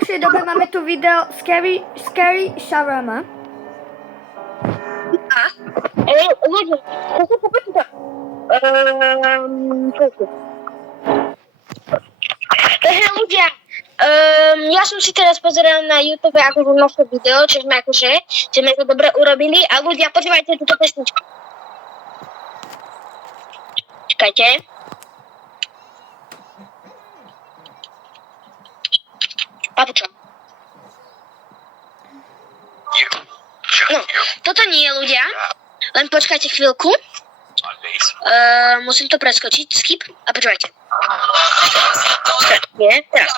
Dzisiaj dobry, mamy tu wideo Scary Shawarma. Ludzie, chcę poprosić ludzie, ja som si teraz pozeral na YouTube akože naše video, čo sme to dobre urobili a ľudia, počúvajte túto pesničku. Čakajte. Papučo. No, toto nie je ľudia, len počkajte chvíľku. Musím to preskočiť, skip a počúvajte. Nie, teraz.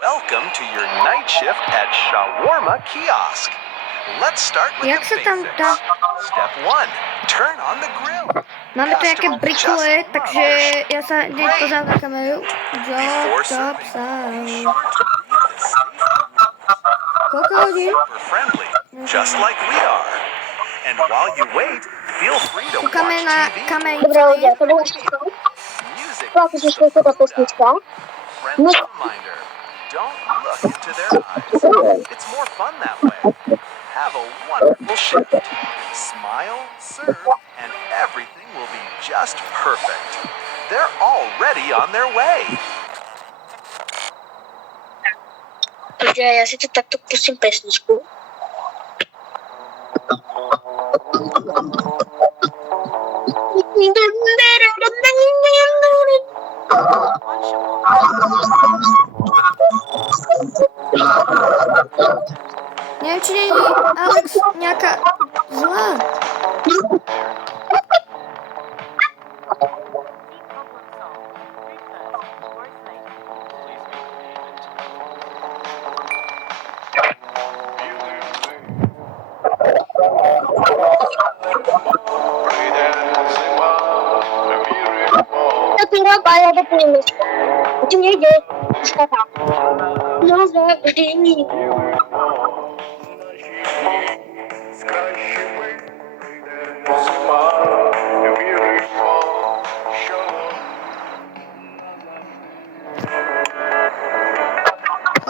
Welcome to your night shift at Shawarma Kiosk. Let's start with Jak the sa tam basics. dá? Step 1. Turn on the grill. Máme tu nejaké brikule, takže ja sa hneď pozriem na kameru. Job, Koľko hodín? Super friendly, just like we are. And while you wait, feel free to watch Kúkame na TV. kamery. Dobre ľudia, to bolo všetko. Music. Ako si šlo táto pesnička? Friendly reminder. Don't look into their eyes. It's more fun that way. Have a wonderful shift. Smile, serve, and everything will be just perfect. They're already on their way. Takže ja si to takto pustím pesničku. Neviem, či nie je Alex nejaká zlá. To ty roba, ja doplním mysle. O čem nejde? Škoda. No zavření.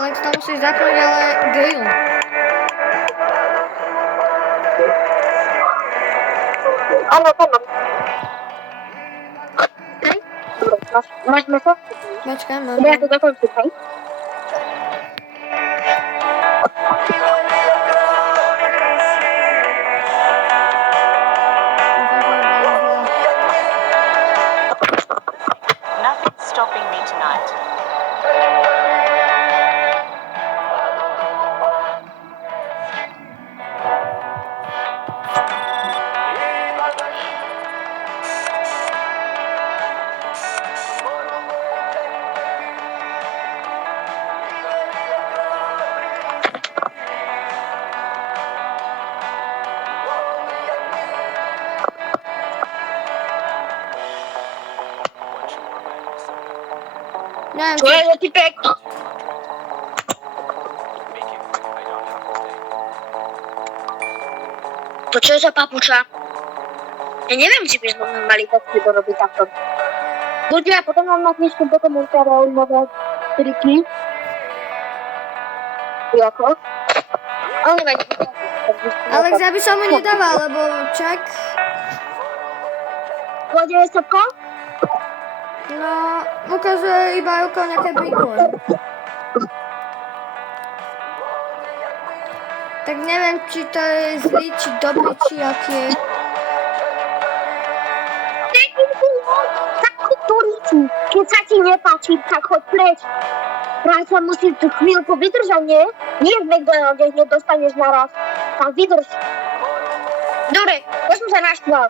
Alex, to musíš zapnúť, ale grill. Áno, to mám. Hej? Dobre, máš meso? Počkaj, mám. Ja to dokončím, hej? Nothing's stopping me tonight. Neviem, Čo je za typek? To čo je za papuča? Ja neviem, či by sme mali takto robiť takto. Ľudia, potom mám na knižku dokumentárov nové triky. Jako? Ale nevadí. Alex, ja by som mu nedával, lebo čak... Ľudia, je sopko? No, ukazuje iba okolo nejaké brikule. Tak neviem, či to je zlý, či dobrý, či aký je. Takú turicu. Keď sa ti nepáči, tak choď preč. Práca musí tú chvíľku vydržať, nie? Nie v McDonalde, hneď dostaneš naraz. Tak vydrž. Dobre, ja som sa naštval.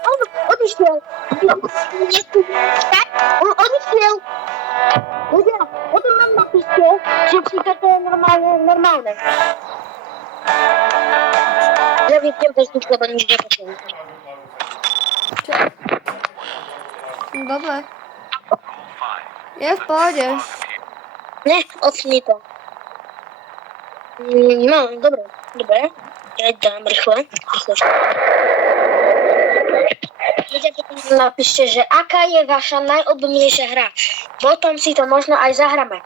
On odišiel. Odišiel. Ľudia, potom mám napíšte, že či toto je normálne. Ja vypnem pesničku, lebo nič nepočujem. Čo? Dobre. Je v pohode. Ne, odsni to. No, dobra. Ja dam rychle. Ludzie potem napiszcie, że jaka jest wasza najulubniejsza gra. Bo tam si to można aj zahramy.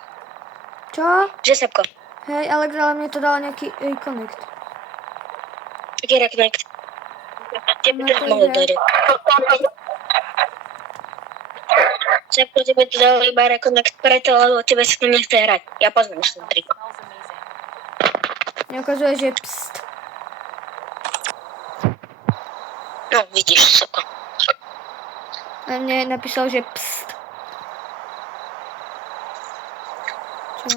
Čo? Že Sepko? Hej, Alex, ale mne to dal nejaký connect. Taký reconnect. Tebe No to to mohol ide. dať. Sepko, tebe to dal iba reconnect preto, lebo tebe sa to nechce hrať. Ja poznám už ten trik. Smells amazing. Mne ukazuje, že pst. No, vidíš, Sepko. A mne napísal, že pst. Čo?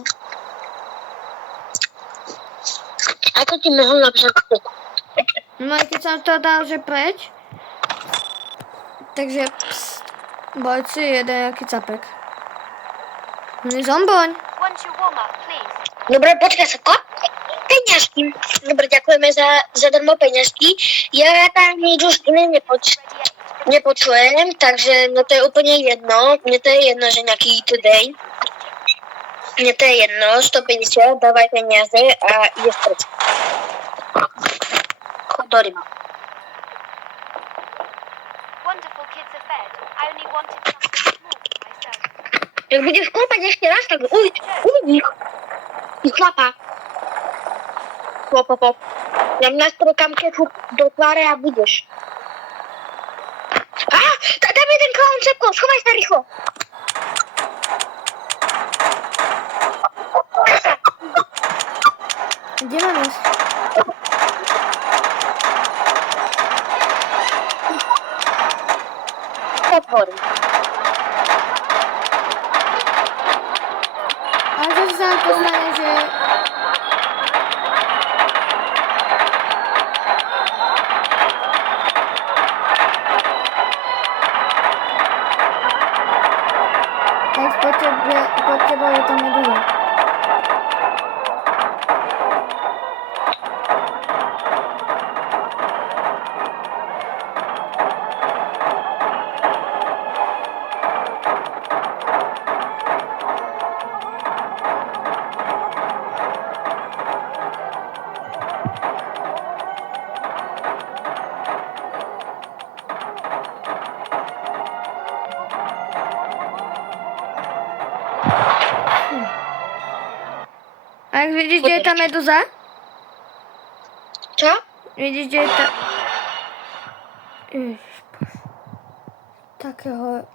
Ako ti mohol napísať? No aj keď som to dal, že preč. Takže pst. Bojci, jeden jaký capek. Zomboň. What's your warm up, please? Dobre, počkaj, Sepko. Peňažky. Dobre, ďakujeme za darmo peňažky. Ja tam nič už iné nepočujem, takže no to je úplne jedno. Mne to je jedno, že nejaký today. Mne to je jedno, 150, dávaj peniaze a ide vpreč. Chodorím. Wonderful kids are fed. I only wanted something small for myself. Jak będziesz kłopać jeszcze raz, tak ujdź ich. I chlapa. Hop. Ja nastrykam ketchup do tvary a budeš. A! Tam je ten klaun, Sepko, schowaj sa rýchlo. Schowaj sa. Kde mám ísť? Otvorím. Ale zase sa nám to stane, že... Tak pod tebou je tam medúza. A jak vidíš, kde je tá medúza? Čo? Vidíš, kde je tá... Ježišbože. Takého...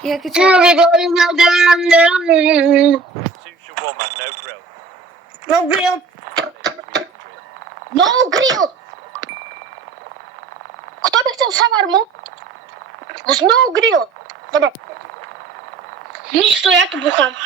Jaký čo? No grill. No grill. Kto by chcel šavarmu? No grill. Dobre. Nič to, ja tu buchám.